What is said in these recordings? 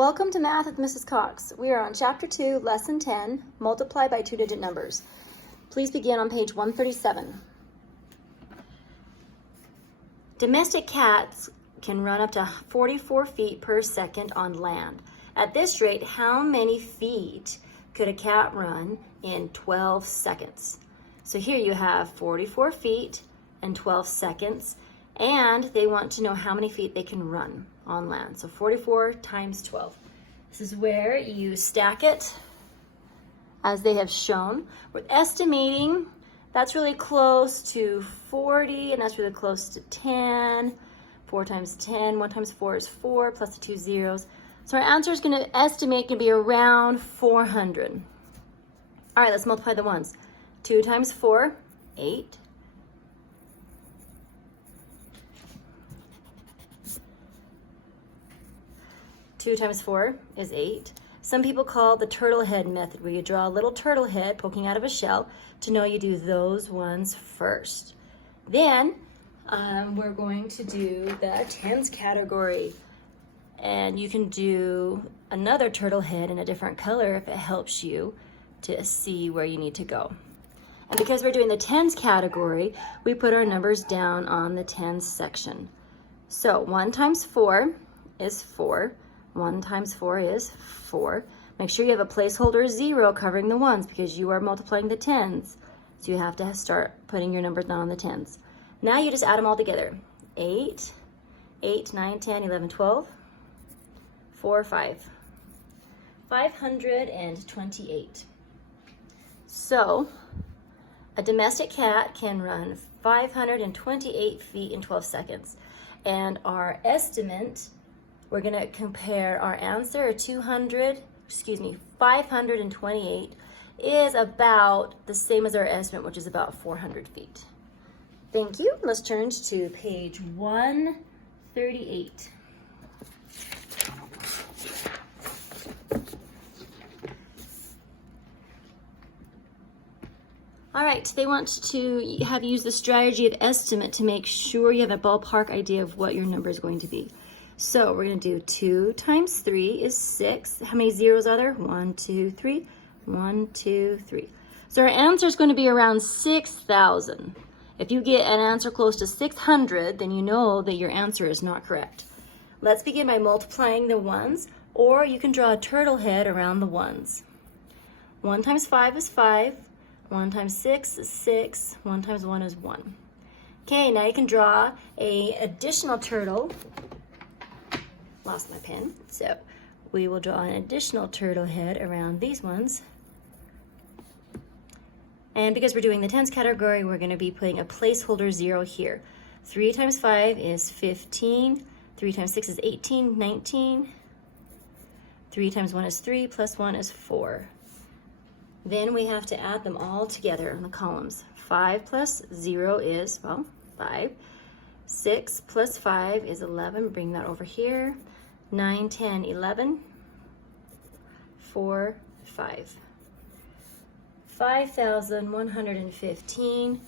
Welcome to Math with Mrs. Cox. We are on Chapter 2, Lesson 10, Multiply by Two-Digit Numbers. Please begin on page 137. Domestic cats can run up to 44 feet per second on land. At this rate, how many feet could a cat run in 12 seconds? So here you have 44 feet and 12 seconds, and they want to know how many feet they can run on land. So 44 times 12. This is where you stack it as they have shown. We're estimating that's really close to 40, and that's really close to 10. 4 times 10, 1 times 4 is 4, plus the 2 zeros. So our answer is going to estimate can be around 400. All right, let's multiply the ones. 2 times 4, 8. 2 times 4 is 8. Some people call the turtle head method, where you draw a little turtle head poking out of a shell, to know you do those ones first. Then we're going to do the tens category. And you can do another turtle head in a different color if it helps you to see where you need to go. And because we're doing the tens category, we put our numbers down on the tens section. So 1 times 4 is 4. 1 times 4 is 4. Make sure you have a placeholder 0 covering the ones because you are multiplying the tens. So you have to start putting your numbers down on the tens. Now you just add them all together. 8, 9, 10, 11, 12, 4, 5. 528. So a domestic cat can run 528 feet in 12 seconds. And our estimate, we're going to compare our answer, 528 is about the same as our estimate, which is about 400 feet. Thank you. Let's turn to page 138. All right, they want to have you use the strategy of estimate to make sure you have a ballpark idea of what your number is going to be. So we're going to do 2 times 3 is 6. How many zeros are there? 1, 2, 3. 1, 2, 3. So our answer is going to be around 6,000. If you get an answer close to 600, then you know that your answer is not correct. Let's begin by multiplying the ones, or you can draw a turtle head around the ones. 1 times 5 is 5. 1 times 6 is 6. 1 times 1 is 1. Okay, now you can draw an additional turtle. Lost my pen. So we will draw an additional turtle head around these ones. And because we're doing the tens category, we're going to be putting a placeholder 0 here. 3 times 5 is 15. 3 times 6 is 18, 19. 3 times 1 is 3, plus 1 is 4. Then we have to add them all together in the columns. 5 plus 0 is, well, 5. 6 plus 5 is 11. Bring that over here. 9, 10, 11. 4, 5. 5,115.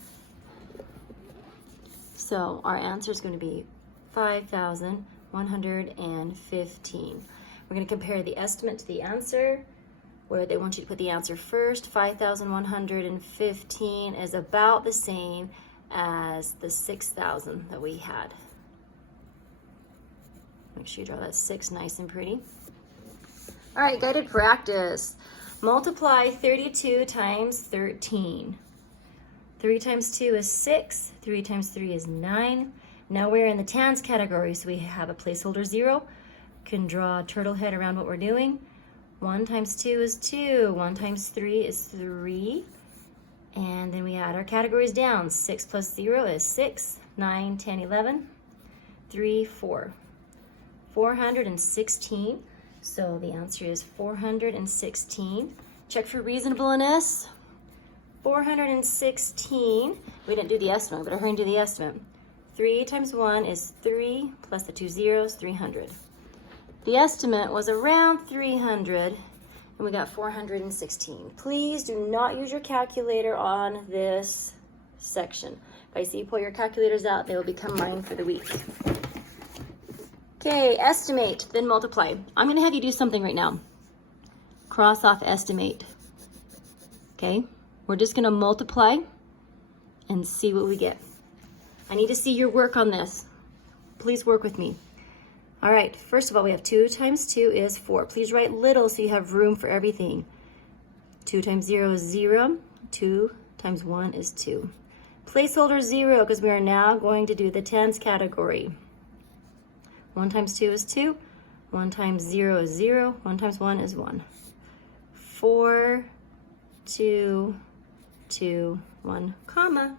So our answer is going to be 5,115. We're going to compare the estimate to the answer, where they want you to put the answer first. 5,115 is about the same as the 6,000 that we had. Make sure you draw that 6 nice and pretty. All right, guided practice. Multiply 32 times 13. 3 times 2 is 6. 3 times 3 is 9. Now we're in the tens category, so we have a placeholder 0. Can draw a turtle head around what we're doing. 1 times 2 is 2. 1 times 3 is 3. And then we add our categories down. 6 plus 0 is 6. 9, 10, 11. 3, 4. 416. So the answer is 416. Check for reasonableness. 416. We didn't do the estimate, but we're going to do the estimate. 3 times 1 is 3, plus the 2 zeros, 300. The estimate was around 300, and we got 416. Please do not use your calculator on this section. If I see you pull your calculators out, they will become mine for the week. Okay, estimate, then multiply. I'm gonna have you do something right now. Cross off estimate. Okay, we're just gonna multiply and see what we get. I need to see your work on this. Please work with me. All right, first of all, we have 2 times 2 is 4. Please write little so you have room for everything. 2 times 0 is 0. 2 times 1 is 2. Placeholder 0 because we are now going to do the tens category. 1 times 2 is 2. 1 times 0 is 0. 1 times 1 is 1. 4, 2, 2, 1, comma.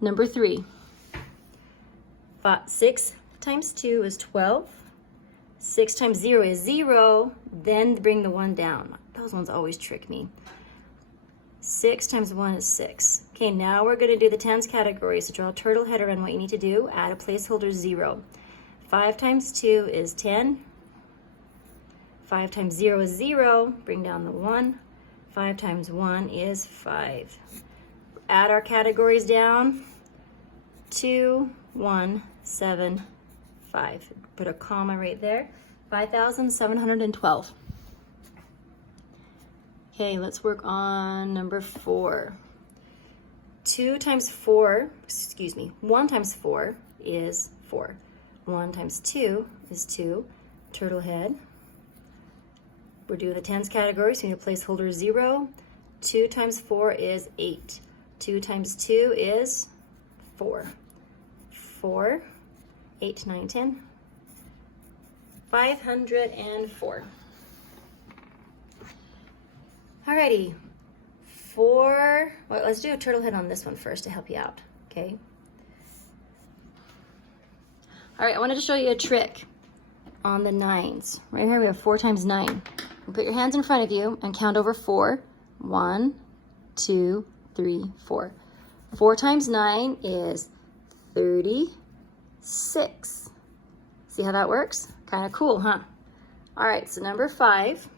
Number 3. 6 times 2 is 12. 6 times 0 is 0. Then bring the 1 down. Those ones always trick me. 6 times 1 is 6. Okay, now we're going to do the tens category. So draw a turtle head around what you need to do. Add a placeholder 0. 5 times 2 is 10. 5 times 0 is 0. Bring down the 1. 5 times 1 is 5. Add our categories down. 2, 1, 7, 5. Put a comma right there. 5,712. Okay, let's work on number 4. 1 times 4 is 4. 1 times 2 is 2. Turtle head. We're doing the tens category, so we need a placeholder 0. 2 times 4 is 8. 2 times 2 is 4. 4, 8, 9, 10. 504. Alrighty. Let's do a turtle head on this one first to help you out, okay? All right, I wanted to show you a trick on the 9s. Right here we have 4 times 9. You put your hands in front of you and count over 4. 1, 2, 3, 4. 4 times 9 is 36. See how that works? Kind of cool, huh? All right, so number 5.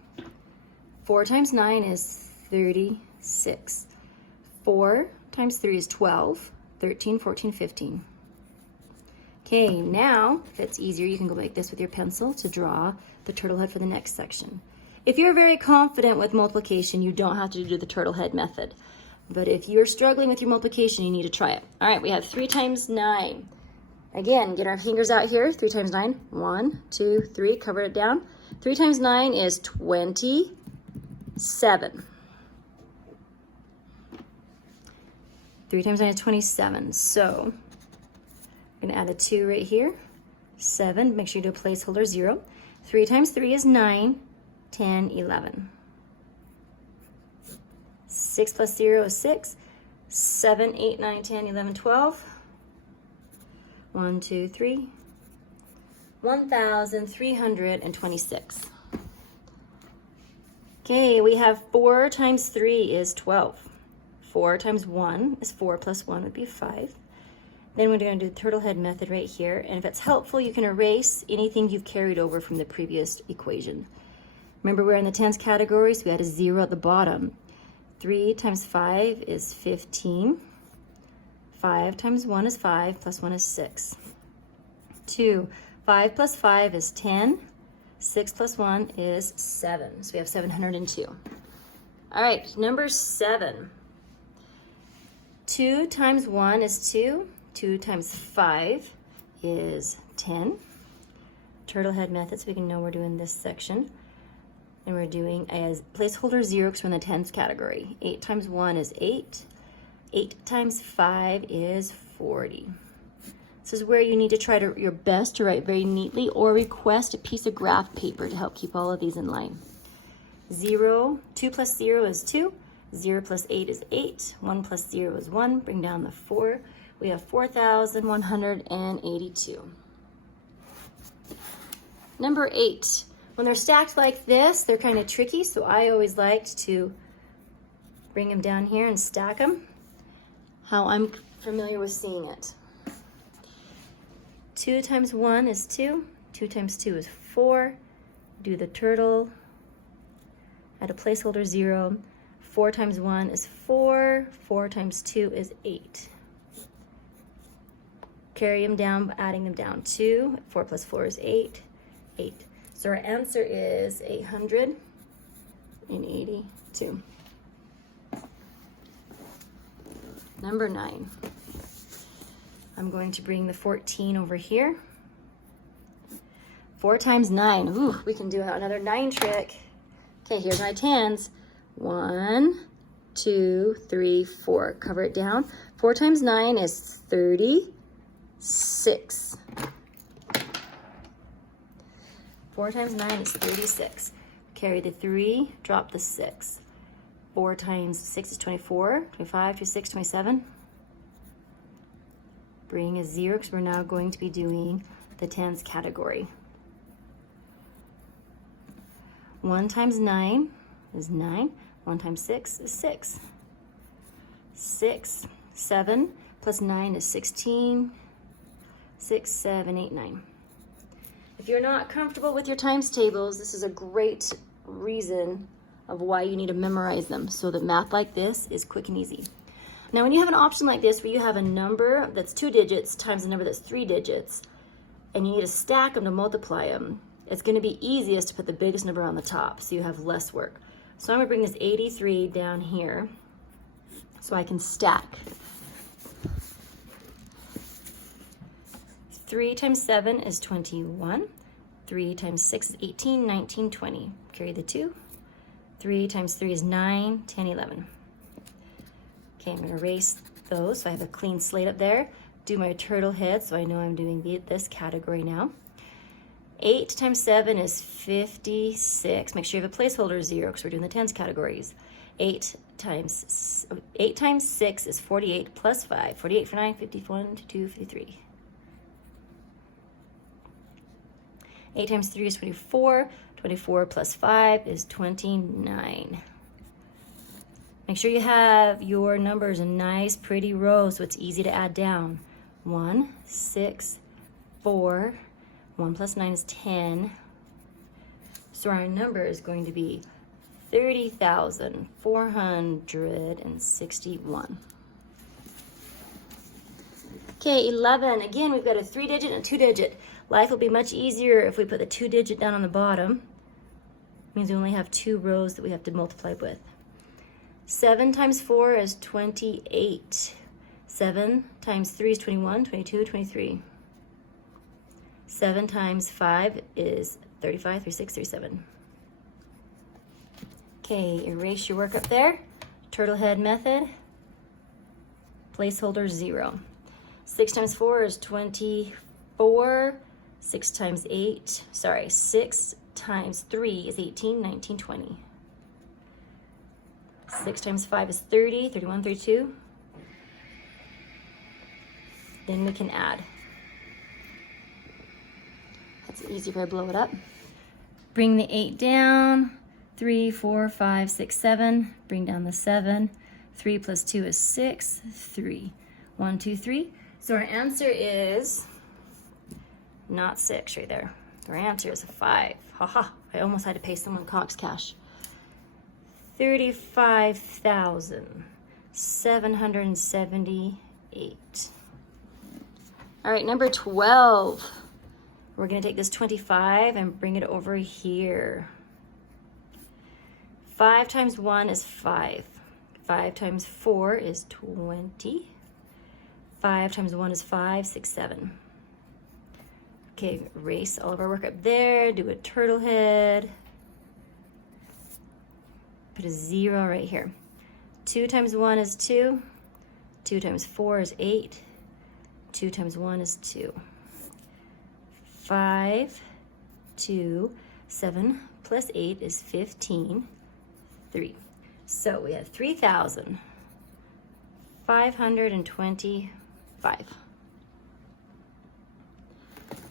4 times 9 is 36. 4 times 3 is 12. 13, 14, 15. Okay, now, if it's easier, you can go like this with your pencil to draw the turtle head for the next section. If you're very confident with multiplication, you don't have to do the turtle head method. But if you're struggling with your multiplication, you need to try it. All right, we have 3 times 9. Again, get our fingers out here. 3 times 9. 1, 2, 3. Cover it down. 3 times 9 is 27. 3 times 9 is 27. So I'm going to add a 2 right here. 7. Make sure you do a placeholder 0. 3 times 3 is 9. 10, 11. 6 plus 0 is 6. 7, 8, 9, 10, 11, 12. 1, 2, 3. 1,326. Okay, we have 4 times 3 is 12. 4 times 1 is 4 plus 1 would be 5. Then we're going to do the turtle head method right here. And if it's helpful, you can erase anything you've carried over from the previous equation. Remember, we're in the tens category, so we had a 0 at the bottom. 3 times 5 is 15. 5 times 1 is 5, plus 1 is 6. 2. 5 plus 5 is 10. 6 plus 1 is 7. So we have 702. All right, number 7. 2 times 1 is 2. 2 times 5 is 10. Turtle head method, so we can know we're doing this section. And we're doing as placeholder 0 because we're in the tens category. 8 times 1 is 8. 8 times 5 is 40. This is where you need to try your best to write very neatly or request a piece of graph paper to help keep all of these in line. 2 plus 0 is 2. 0 plus 8 is 8. 1 plus 0 is 1. Bring down the 4. We have 4,182. Number 8. When they're stacked like this, they're kind of tricky, so I always liked to bring them down here and stack them. How I'm familiar with seeing it. 2 times 1 is 2. 2 times 2 is 4. Do the turtle. Add a placeholder 0. 4 times 1 is 4. 4 times 2 is 8. carry them down, adding them down. 2, 4 plus 4 is 8, 8. So our answer is 882. Number 9. I'm going to bring the 14 over here. 4 times 9. Ooh, we can do another 9 trick. Okay, here's my 10s. 1, 2, 3, 4. Cover it down. 4 times 9 is 36. 4 times 9 is 36. Carry the 3, drop the 6. 4 times 6 is 24. 25, 26, 27. Bring a 0 because we're now going to be doing the tens category. 1 times 9 is 9. 1 times 6 is 6. 6, 7 plus 9 is 16. 6, 7, 8, 9. If you're not comfortable with your times tables, this is a great reason of why you need to memorize them so that math like this is quick and easy. Now, when you have an option like this where you have a number that's 2 digits times a number that's 3 digits, and you need to stack them to multiply them, it's going to be easiest to put the biggest number on the top so you have less work. So I'm going to bring this 83 down here so I can stack. 3 times 7 is 21. 3 times 6 is 18, 19, 20. Carry the 2. 3 times 3 is 9, 10, 11. Okay, I'm going to erase those so I have a clean slate up there. Do my turtle head so I know I'm doing this category now. 8 times 7 is 56. Make sure you have a placeholder 0 because we're doing the tens categories. 8 times 6 is 48 plus 5. 48 for 9, 51, 52, 53. 8 times 3 is 24. 24 plus 5 is 29. Make sure you have your numbers in nice, pretty rows so it's easy to add down. 1, 6, 4. 1 plus 9 is 10. So our number is going to be 30,461. Okay, 11. Again, we've got a 3-digit and a 2-digit. Life will be much easier if we put the 2-digit down on the bottom. It means we only have 2 rows that we have to multiply with. 7 times 4 is 28. 7 times 3 is 21, 22, 23. 7 times 5 is 35, 36, 37. Okay, erase your work up there. Turtle head method. Placeholder 0. 6 times 4 is 24. 6 times 3 is 18, 19, 20. 6 times 5 is 30, 31, 32. Then we can add. That's easy if I blow it up. Bring the 8 down. 3, 4, 5, 6, 7. Bring down the 7. 3 plus 2 is 6. 3. 1, 2, 3. So our answer is not 6 right there. Our answer is 5. Haha, I almost had to pay someone Cox Cash. 35,778. All right, number 12. We're going to take this 25 and bring it over here. 5 times 1 is 5. 5 times 4 is 20. 5 times 1 is 5, 6, 7. Okay, erase all of our work up there. Do a turtle head. Put a 0 right here. 2 times 1 is 2. 2 times 4 is 8. 2 times 1 is 2. 5, 2, 7 plus 8 is 15, 3. So we have 3,525.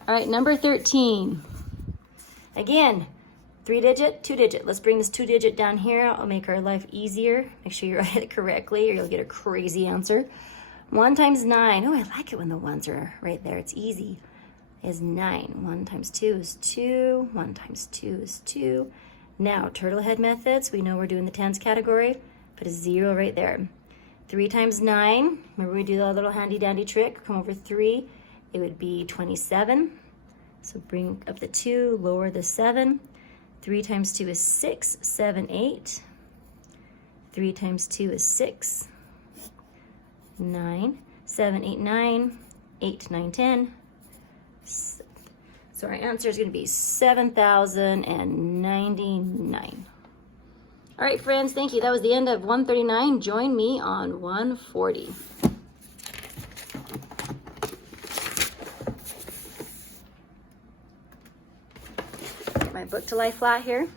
All right, number 13. Again, 3-digit, 2-digit. Let's bring this 2-digit down here. I'll make our life easier. Make sure you write it correctly or you'll get a crazy answer. 1 times 9. Oh, I like it when the ones are right there. It's easy. Is 9. 1 times 2 is 2. 1 times 2 is 2. Now, turtle head methods. We know we're doing the tens category. Put a 0 right there. 3 times 9. Remember we do the little handy dandy trick. Come over 3 it would be 27. So bring up the 2, lower the 7. 3 times 2 is 6, 7, 8. 3 times 2 is 6, 9, 7, 8, 9, 8, 9, 10. So our answer is going to be 7,099. All right, friends, thank you. That was the end of 139. Join me on 140. Get my book to lie flat here.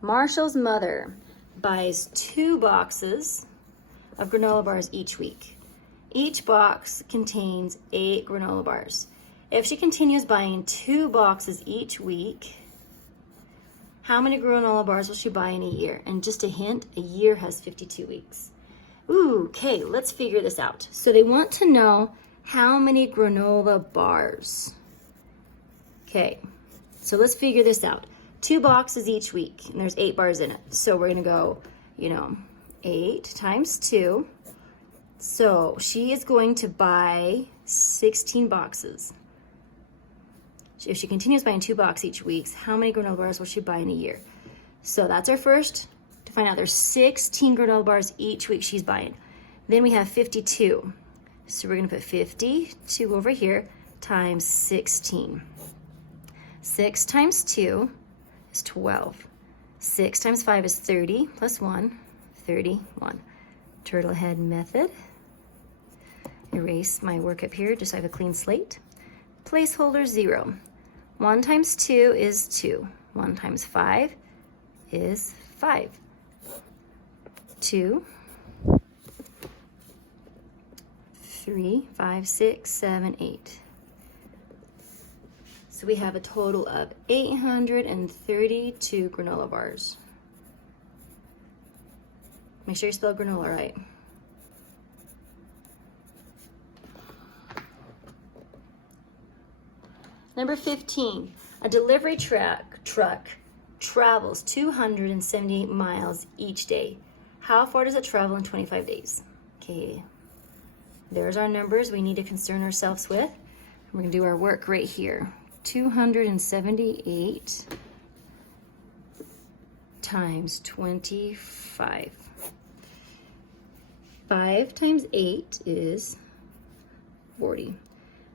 Marshall's mother buys 2 boxes of granola bars each week. Each box contains 8 granola bars. If she continues buying 2 boxes each week, how many granola bars will she buy in a year? And just a hint, a year has 52 weeks. Ooh, okay, let's figure this out. So they want to know how many granola bars. Okay, so let's figure this out. 2 boxes each week, and there's 8 bars in it. So we're gonna go, 8 times 2. So she is going to buy 16 boxes. If she continues buying 2 boxes each week, how many granola bars will she buy in a year? So that's our first, to find out there's 16 granola bars each week she's buying. Then we have 52. So we're gonna put 52 over here times 16. 6 times 2 is 12. 6 times 5 is 30, plus 1, 31. Turtle head method. Erase my work up here just so I have a clean slate. Placeholder 0. 1 times 2 is 2. 1 times 5 is 5. 2, 3, 5, 6, 7, 8. So we have a total of 832 granola bars. Make sure you spell granola right. Number 15, a delivery truck travels 278 miles each day. How far does it travel in 25 days? Okay, there's our numbers we need to concern ourselves with. We're gonna do our work right here. 278 times 25. 5 times 8 is 40.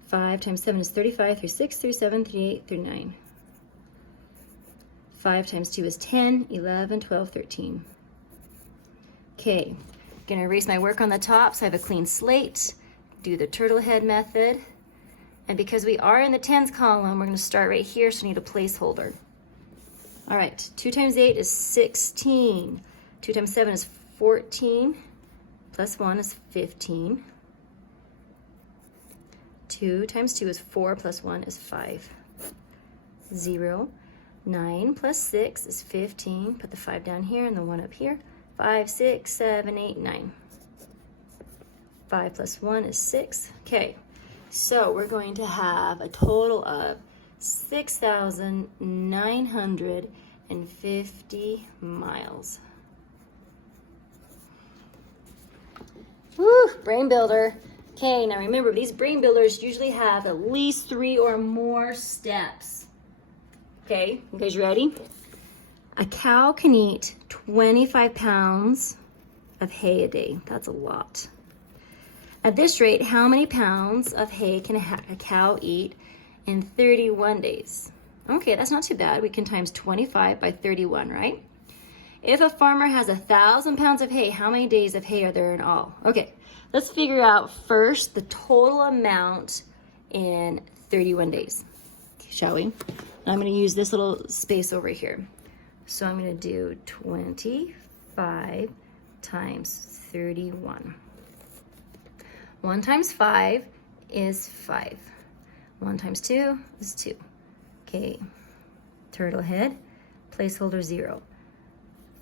5 times 7 is 35, 36, 37, 38, 39. 5 times 2 is 10, 11, 12, 13. Okay, gonna erase my work on the top so I have a clean slate. Do the turtle head method. And because we are in the tens column, we're gonna start right here, so we need a placeholder. All right, 2 times 8 is 16. 2 times 7 is 14, plus 1 is 15. 2 times 2 is 4, plus 1 is 5. 0. 9 plus 6 is 15. Put the 5 down here and the 1 up here. 5, 6, 7, 8, 9. 5 plus 1 is 6. Okay, so we're going to have a total of 6,950 miles. Woo, brain builder. Okay, now remember, these brain builders usually have at least 3 or more steps. Okay, you guys ready? A cow can eat 25 pounds of hay a day. That's a lot. At this rate, how many pounds of hay can a cow eat in 31 days? Okay, that's not too bad. We can times 25 by 31, right? If a farmer has 1,000 pounds of hay, how many days of hay are there in all? Okay, let's figure out first the total amount in 31 days, shall we? I'm going to use this little space over here. So I'm going to do 25 times 31. 1 times 5 is 5. 1 times 2 is 2. Okay, turtle head, placeholder 0.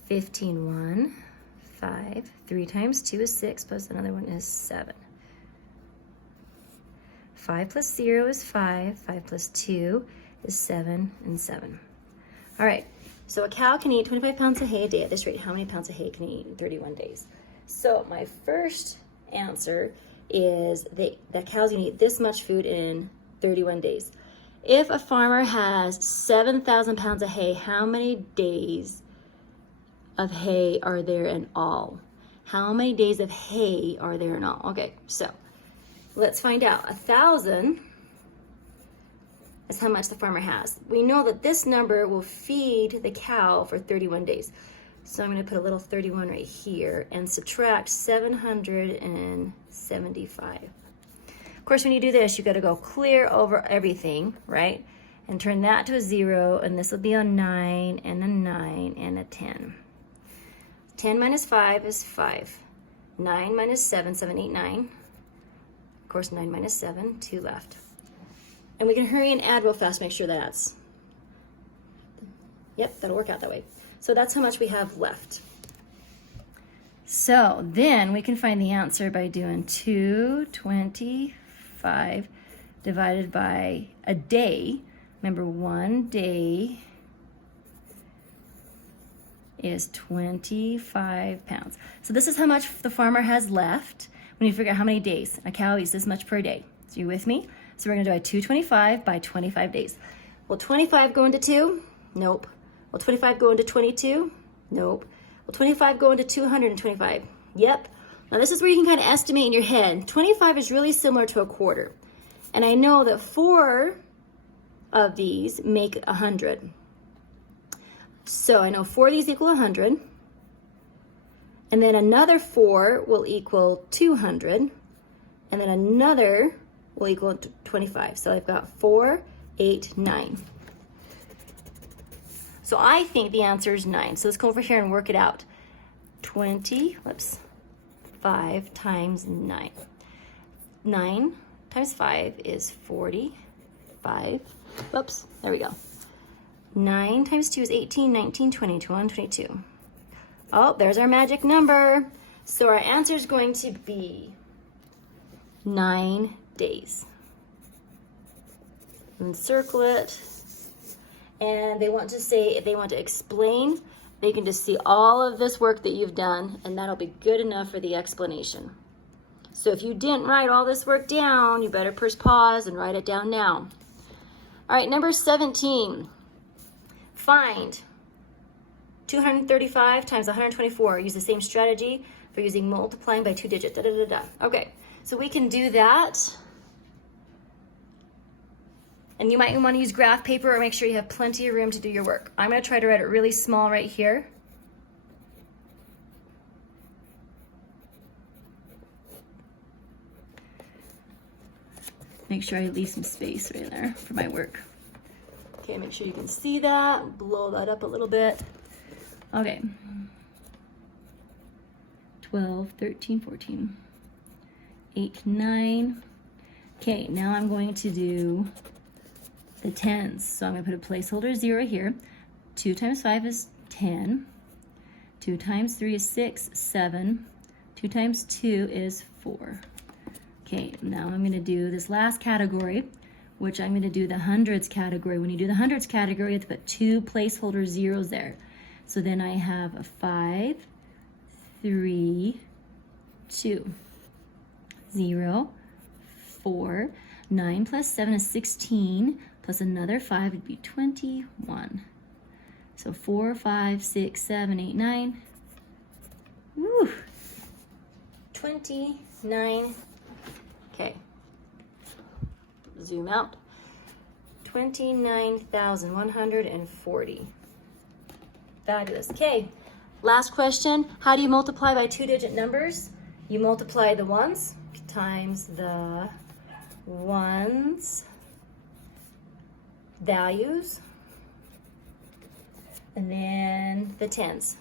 15, 1, 5. 3 times 2 is 6, plus another one is 7. 5 plus 0 is 5. 5 plus 2 is 7, and 7. All right, so a cow can eat 25 pounds of hay a day. At this rate, how many pounds of hay can it eat in 31 days? So my first answer is the cows can eat this much food in 31 days. If a farmer has 7,000 pounds of hay, how many days of hay are there in all? How many days of hay are there in all? Okay, so let's find out. 1,000 is how much the farmer has. We know that this number will feed the cow for 31 days. So I'm going to put a little 31 right here and subtract 775. Of course, when you do this, you've got to go clear over everything, right? And turn that to a 0, and this will be a 9, and a 9, and a 10. 10 minus 5 is 5. 9 minus 7, 7, 8, 9. Of course, 9 minus 7, 2 left. And we can hurry and add real fast, make sure that's. Yep, that'll work out that way. So that's how much we have left. So then we can find the answer by doing 225 divided by a day. Remember, 1 day is 25 pounds. So this is how much the farmer has left when you figure out how many days. A cow eats this much per day. So you with me? So we're gonna divide 225 by 25 days. Will 25 go into 2? Nope. Will 25 go into 22? Nope. Will 25 go into 225? Yep. Now this is where you can kind of estimate in your head. 25 is really similar to a quarter. And I know that 4 of these make 100. So I know 4 of these equal 100. And then another 4 will equal 200. And then another will equal 25. So I've got 4, 8, 9. So I think the answer is 9. So let's go over here and work it out. 5 times 9. 9 times 5 is 45. Whoops, there we go. 9 times 2 is 18, 19, 20, 21, 22. Oh, there's our magic number. So our answer is going to be 9 days. And circle it. And they want to say, if they want to explain, they can just see all of this work that you've done, and that'll be good enough for the explanation. So if you didn't write all this work down, you better press pause and write it down now. All right, number 17. Find 235 times 124. Use the same strategy for using multiplying by 2 digits. Da, da, da, da. Okay, so we can do that. And you might want to use graph paper or make sure you have plenty of room to do your work. I'm going to try to write it really small right here. Make sure I leave some space right there for my work. Okay, make sure you can see that. Blow that up a little bit. Okay. 12, 13, 14, 8, 9. Okay, now I'm going to do the tens. So I'm going to put a placeholder 0 here. 2 times 5 is 10. 2 times 3 is 6, 7. 2 times 2 is 4. Okay, now I'm going to do this last category, which I'm going to do the hundreds category. When you do the hundreds category, you have to put 2 placeholder zeros there. So then I have a 5, 3, 2, 0, 4. 9 plus 7 is 16. Plus another 5 would be 21. So 4, 5, 6, 7, 8, 9. Woo! 29. Okay. Zoom out. 29,140. Fabulous. Okay. Last question. How do you multiply by 2-digit numbers? You multiply the ones times the ones values, and then the tens.